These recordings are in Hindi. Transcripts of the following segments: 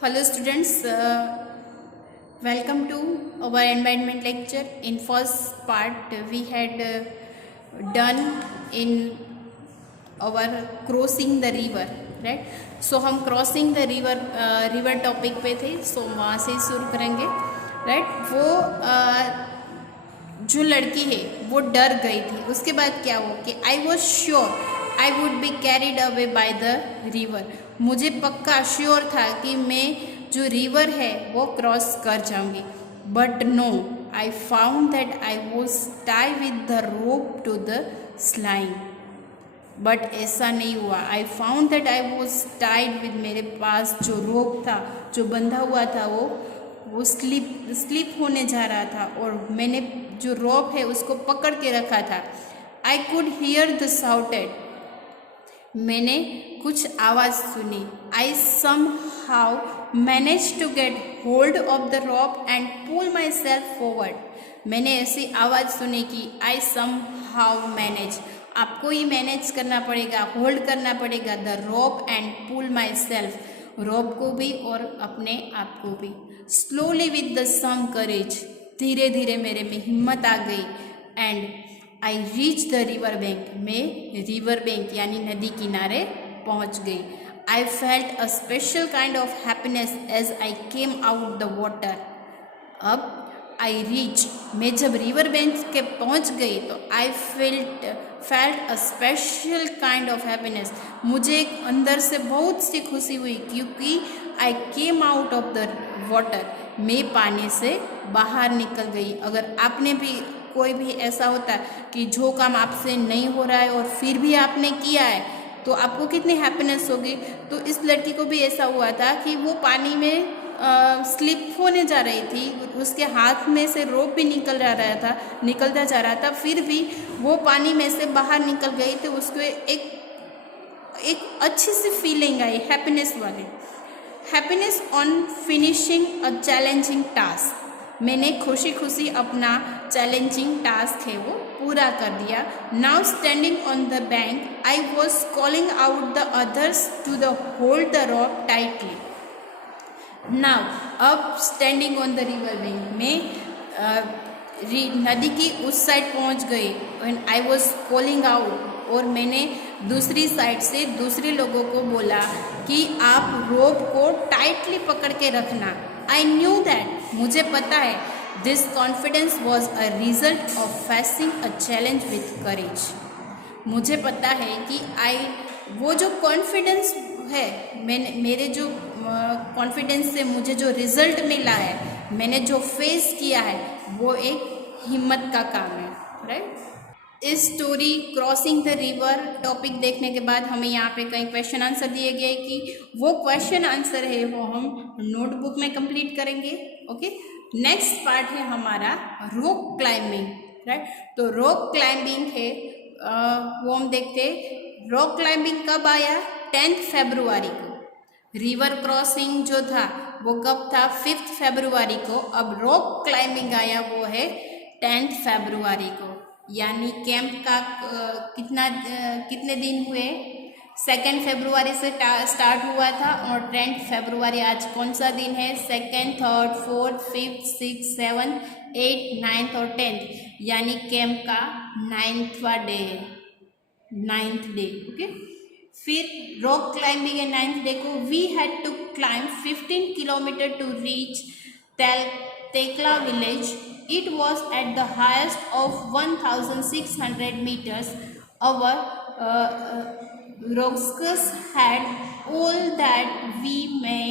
Hello students, welcome to our environment lecture. In first part we had done in our crossing the river, right? So हम crossing the river topic पे थे, so वहाँ से शुरू करेंगे, right? वो जो लड़की है वो डर गई थी. उसके बाद क्या हुआ कि I was sure I would be carried away by the river. मुझे पक्का श्योर था कि मैं जो रिवर है वो क्रॉस कर जाऊंगी. But no, I found that I was tie with the rope to the slime. But ऐसा नहीं हुआ. I found that I was tied with, मेरे पास जो रोप था, जो बंधा हुआ था, वो स्लिप होने जा रहा था और मैंने जो रोप है उसको पकड़ के रखा था. I could hear the shouted, मैंने कुछ आवाज़ सुनी. I somehow manage to get hold of the rope and pull myself forward. मैंने ऐसी आवाज़ सुनी कि आई सम हाउ मैनेज, आपको ही मैनेज करना पड़ेगा, होल्ड करना पड़ेगा the rope and pull myself, rope को भी और अपने आप को भी. Slowly with the some courage, धीरे धीरे मेरे में हिम्मत आ गई. And I reach the river bank, मैं रिवर बैंक यानी नदी किनारे पहुंच गई. I felt a special kind of happiness as I came out the water. अब आई रीच, मैं जब रिवर बैंक के पहुंच गई तो I felt a special kind of happiness, मुझे एक अंदर से बहुत सी खुशी हुई क्योंकि I came out of the water, मैं पानी से बाहर निकल गई. अगर आपने भी कोई भी ऐसा होता है कि जो काम आपसे नहीं हो रहा है और फिर भी आपने किया है तो आपको कितनी हैप्पीनेस होगी. तो इस लड़की को भी ऐसा हुआ था कि वो पानी में स्लिप होने जा रही थी, उसके हाथ में से रोप भी निकलता जा रहा था, फिर भी वो पानी में से बाहर निकल गई. तो उसको एक अच्छी सी फीलिंग आई, हैप्पीनेस वाली. Happiness on finishing a challenging task, मैंने खुशी खुशी अपना चैलेंजिंग टास्क है वो पूरा कर दिया. Now standing on the bank I was calling out the others to the hold the rope tightly. Now अब standing on the river bank में नदी की उस साइड पहुंच गई. And I was calling out, और मैंने दूसरी साइड से दूसरे लोगों को बोला कि आप रोप को टाइटली पकड़ के रखना. आई न्यू दैट, मुझे पता है, this confidence was a result of facing a challenge with करेज. मुझे पता है कि वो जो कॉन्फिडेंस है, मेरे जो कॉन्फिडेंस से मुझे जो रिजल्ट मिला है, मैंने जो फेस किया है, वो एक हिम्मत का काम है, राइट. इस story crossing the river topic देखने के बाद हमें यहाँ पे कई क्वेश्चन आंसर दिए गए कि वो क्वेश्चन आंसर है वो हम नोटबुक में कंप्लीट करेंगे. ओके, नेक्स्ट पार्ट है हमारा रॉक क्लाइंबिंग, राइट. तो रॉक क्लाइंबिंग है वो हम देखते. रॉक क्लाइंबिंग कब आया? 10 फरवरी को. रिवर क्रॉसिंग जो था वो कब था? 5 फरवरी को. अब रॉक क्लाइंबिंग आया वो है 10 फरवरी को. यानी कैंप का कितने दिन हुए? 2 फरवरी से स्टार्ट हुआ था और 10 फरवरी आज कौन सा दिन है? 2nd, 3rd, 4th, 5th, 6th, 7th, 8th, 9th और 10th, यानी कैंप का 9वां डे है, 9th डे. ओके, फिर रॉक क्लाइंबिंग है 9th डे को. We had to climb 15 kilometre to reach Tekla village. It was at the highest of 1,600 meters. Our rucksacks had all that we may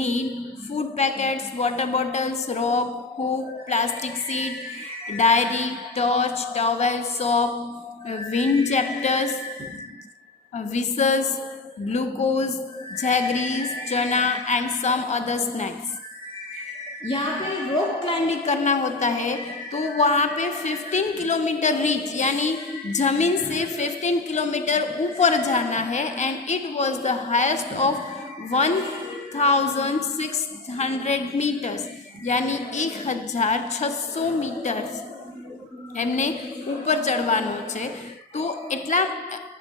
need: food packets, water bottles, rope, hook, plastic sheet, diary, torch, towel, soap, wind chapters, whistles, glucose, jaggeries, chana and some other snacks. यहाँ पे रॉक क्लाइंबिंग करना होता है तो वहाँ पे 15 किलोमीटर रीच यानी ज़मीन से 15 किलोमीटर ऊपर जाना है. And it was the highest of 1,600 metres, यानी 1,600 मीटर्स એમને ઉપર ચડવાનું છે. તો એટલા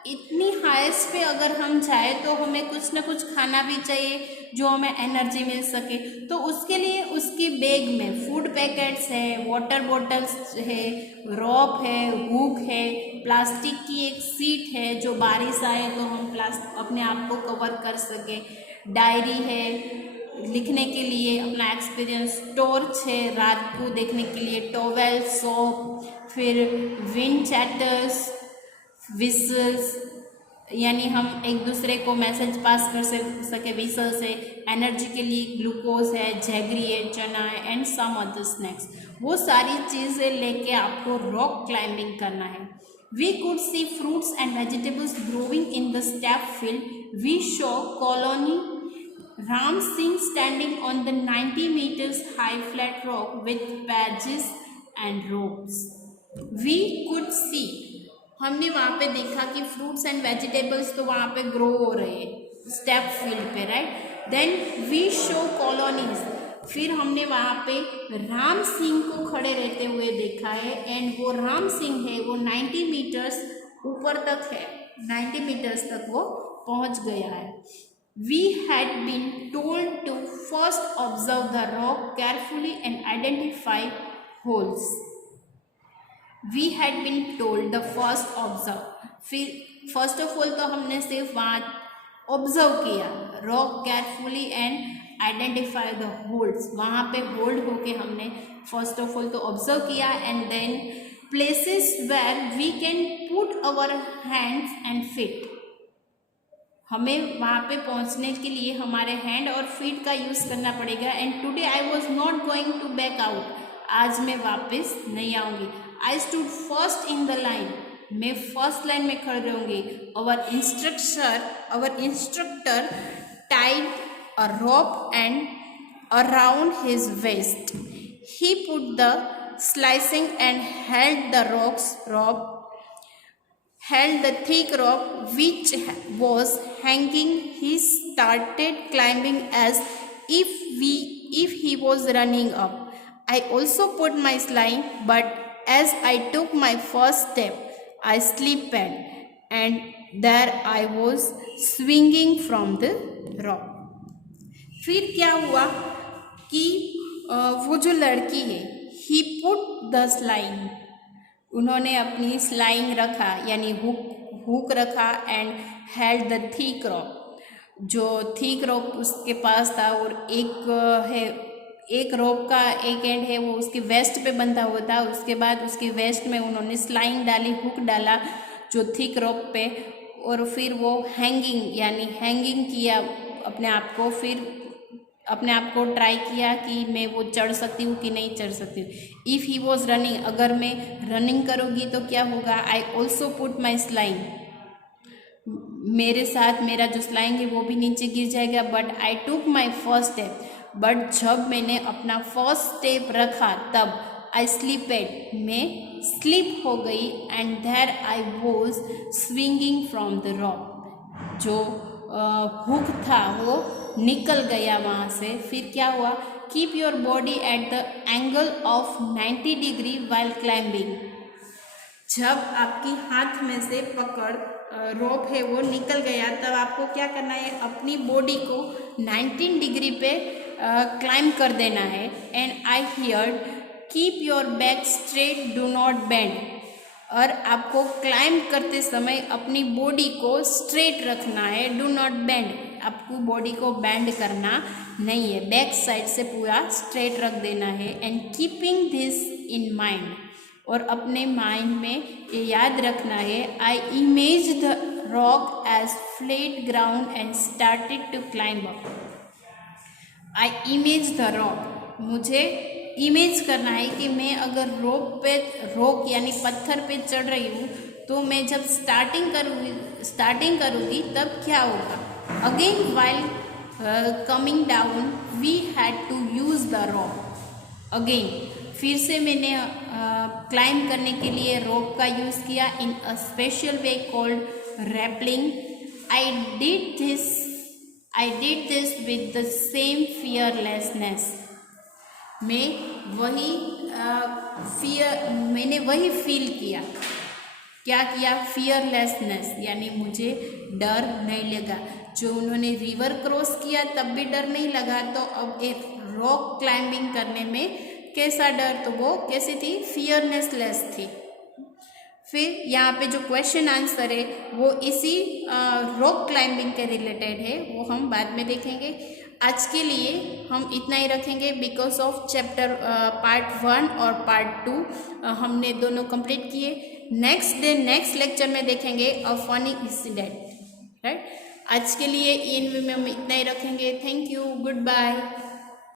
इतनी हाईएस्ट पे अगर हम जाए तो हमें कुछ ना कुछ खाना भी चाहिए जो हमें एनर्जी मिल सके। तो उसके लिए उसकी बैग में फूड पैकेट्स है, वाटर बॉटल्स है, रॉप है, हुक है, प्लास्टिक की एक सीट है जो बारिश आए तो हम अपने आप को कवर कर सके, डायरी है लिखने के लिए अपना एक्सपीरियंस, टॉर्च है रात को देखने के लिए, टॉवेल, सोप, फिर विंड चैटर्स, विसल्स यानी हम एक दूसरे को मैसेज पास कर सके, विसल्स है, एनर्जी के लिए ग्लूकोज है, जैगरी है, चना है एंड सम अदर स्नैक्स। वो सारी चीज़ें लेके आपको रॉक क्लाइंबिंग करना है। We could see fruits and vegetables growing in the step field. We show colony Ram Singh standing on the 90 meters high flat rock with badges and ropes. We could see, हमने वहाँ पे देखा कि फ्रूट्स एंड वेजिटेबल्स तो वहाँ पे ग्रो हो रहे हैं स्टेप फील्ड पे, right. Then we show colonies, फिर हमने वहाँ पे राम सिंह को खड़े रहते हुए देखा है एंड वो राम सिंह है वो 90 मीटर्स ऊपर तक है, 90 मीटर्स तक वो पहुँच गया है। We had been told to first observe the rock carefully and identify holes. We had been told the first observe, फिर फर्स्ट ऑफ ऑल तो हमने सिर्फ वहाँ ऑब्जर्व किया, rock carefully and identify the holds, वहाँ पे होल्ड होके हमने फर्स्ट ऑफ ऑल तो ऑब्जर्व किया and then places where we can put our hands and feet, हमें वहाँ पे पहुँचने के लिए हमारे हैंड और फीट का यूज़ करना पड़ेगा। And today I was not going to back out, आज मैं वापस नहीं आऊँगी। I stood first in the line, मैं फर्स्ट लाइन में खड़े रहूँगी। Our instructor tied a rope and around his waist, he put the slicing and held the rope, held the thick rope which was hanging. He started climbing as if he was running up. I also put my sling, but as I took my first step, I slipped and there I was swinging from the rope. फिर क्या हुआ कि वो जो लड़की है, he put the sling, उन्होंने अपनी स्लाइंग रखा यानी हुक रखा एंड हेल्ड द थिक रॉप, जो थिक रॉप उसके पास था और एक रॉप का एक एंड है वो उसके वेस्ट पे बंधा हुआ था, उसके बाद उसके वेस्ट में उन्होंने स्लाइंग डाली, हुक डाला जो थिक रॉप पे, और फिर वो हैंगिंग किया अपने आप को, फिर अपने आप को ट्राई किया कि मैं वो चढ़ सकती हूँ कि नहीं चढ़ सकती हूँ। इफ़ ही वॉज रनिंग, अगर मैं रनिंग करूँगी तो क्या होगा, आई ऑल्सो पुट माई स्लाइंग, मेरे साथ मेरा जो स्लाइंग है वो भी नीचे गिर जाएगा। But I took my first step, but जब मैंने अपना फर्स्ट स्टेप रखा तब आई स्लिपेड, मैं स्लिप हो गई and there I was swinging from the rock, जो हुक था वो निकल गया वहाँ से। फिर क्या हुआ, keep your body at the angle of 90 degree while climbing, जब आपकी हाथ में से पकड़ रोप है वो निकल गया तब आपको क्या करना है, अपनी बॉडी को 19 डिग्री पे क्लाइंब कर देना है। And I heard keep your back straight, do not bend, और आपको क्लाइंब करते समय अपनी बॉडी को स्ट्रेट रखना है, डू नॉट बेंड, आपको बॉडी को बेंड करना नहीं है, बैक साइड से पूरा स्ट्रेट रख देना है। And keeping this in mind, और अपने माइंड में ये याद रखना है, I image the rock as flat ground and started to climb up. I image the rock, मुझे इमेज करना है कि मैं अगर रॉक यानी पत्थर पे चढ़ रही हूँ तो मैं जब स्टार्टिंग करूँगी तब क्या होगा। Again while coming down we had to use the rope, again फिर से मैंने क्लाइंब करने के लिए रोप का यूज़ किया in a special way called rappelling. I did this with the same fearlessness, मैंने वही फील किया क्या किया, फियरलेसनेस, यानी मुझे डर नहीं लगा। जो उन्होंने रिवर क्रॉस किया तब भी डर नहीं लगा, तो अब एक रॉक क्लाइंबिंग करने में कैसा डर, तो वो कैसी थी, फियरनेसलेस थी। फिर यहाँ पे जो क्वेश्चन आंसर है वो इसी रॉक क्लाइंबिंग के रिलेटेड है, वो हम बाद में देखेंगे। आज के लिए हम इतना ही रखेंगे, बिकॉज ऑफ चैप्टर पार्ट 1 और पार्ट 2 हमने दोनों कंप्लीट किए। नेक्स्ट लेक्चर में देखेंगे अ फनी इंसिडेंट, राइट। आज के लिए इन में हम इतना ही रखेंगे। Thank you, good bye.